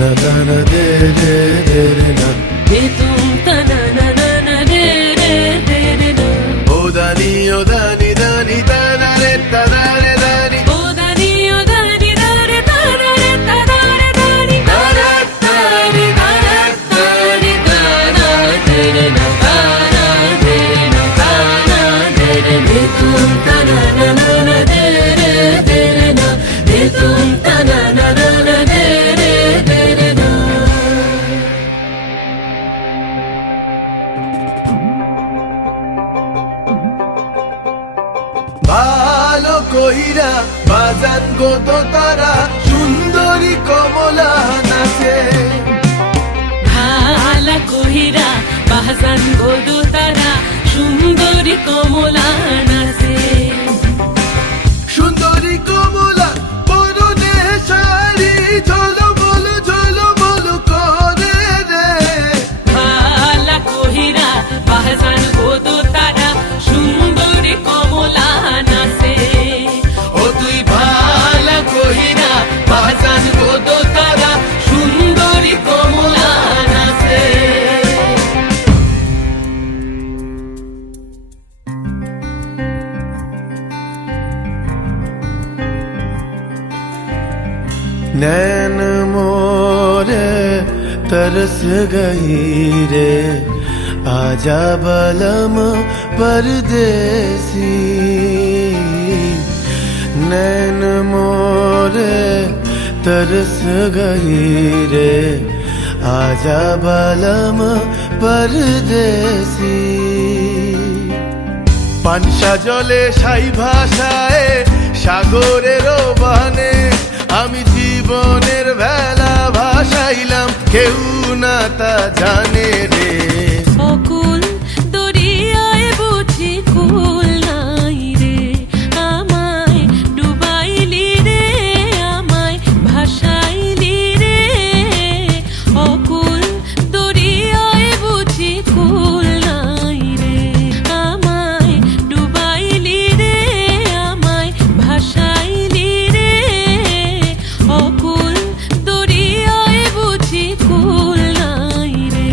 na na na de de de de na de tum ta na na na na de de de de na o dani dani da na re ta da re dani o dani da re ta da re ta da re dani da ra ta re da ra ta re da na de de na ta na de na ta na de de de tum ta na na na na de de de na de tum ta na na na na de de de na ভালো কইরা বাজান গো তো তারা সুন্দরী কমলা নাচে ভালা কহিরা বাজান গোদো তারা সুন্দরী কমলা নাচে সুন্দরী কমলা পরনে শাড়ি ঝলো বলো করে রে ভালা কহিরা বাজান গোদো তারা সুন্দরী কমলা নাচে ও তুই ভালো কইরা বাজান গো তো তারা সুন্দরী কমলা নাচে नैन मोरे तरस गई रे आजा बलम परदेसी नैन मोरे तरस गई रे आजा बलम परदेसी পানসা জলে সাই ভাষায় সাগরের বানে আমি জীবনের ভেলা ভাসাইলাম কেউ না তা জানে রে অকুল দরিয়ায় বুঝি কুল নাই রে আমায় ডুবাইলি রে আমায় ভাসাইলি রে অকুল দরিয়ায় বুঝি কুল নাই রে আমায় ডুবাইলি রে আমায় ভাসাইলি রে অকুল দরিয়ায় বুঝি কুল নাই রে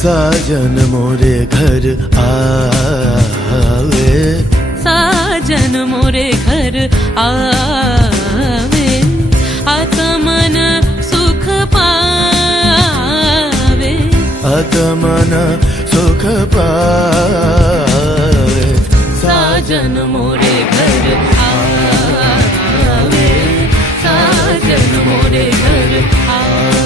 साजन मोरे घर आवे साजन मोरे घर आवे आत्मन सुख पावे आत्मन सुख पावे साजन मोरे घर आवे साजन मोरे घर आवे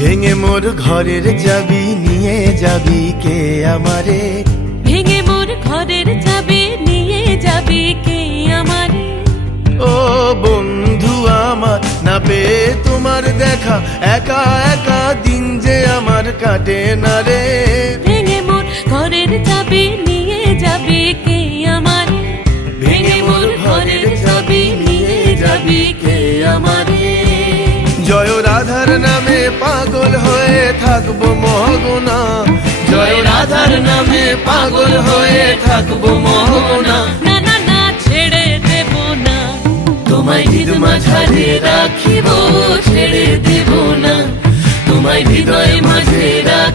ভেঙে মোর ঘরের চাবি নিয়ে যাবি কে আমারে ভেঙে মোর ঘরের চাবি নিয়ে যাবি কে আমারে ও বন্ধু আমার না পেয়ে তোমার দেখা একা একা দিন যে আমার কাটে না রে ভেঙে মোর ঘরের চাবি নিয়ে যাবি কে আমারে ভেঙে মোর ঘরের চাবি নিয়ে যাবি কে আমারে জয় রাধার নামে পাগল হয়ে থাকবো মহগোনা জয় রাধার নামে পাগল হয়ে থাকবো মহগোনা না না না ছেড়ে দেব না তোমায় হৃদ মাঝারে রাখিব ছেড়ে দেব না তোমায় হৃদয় মাঝে রাখিব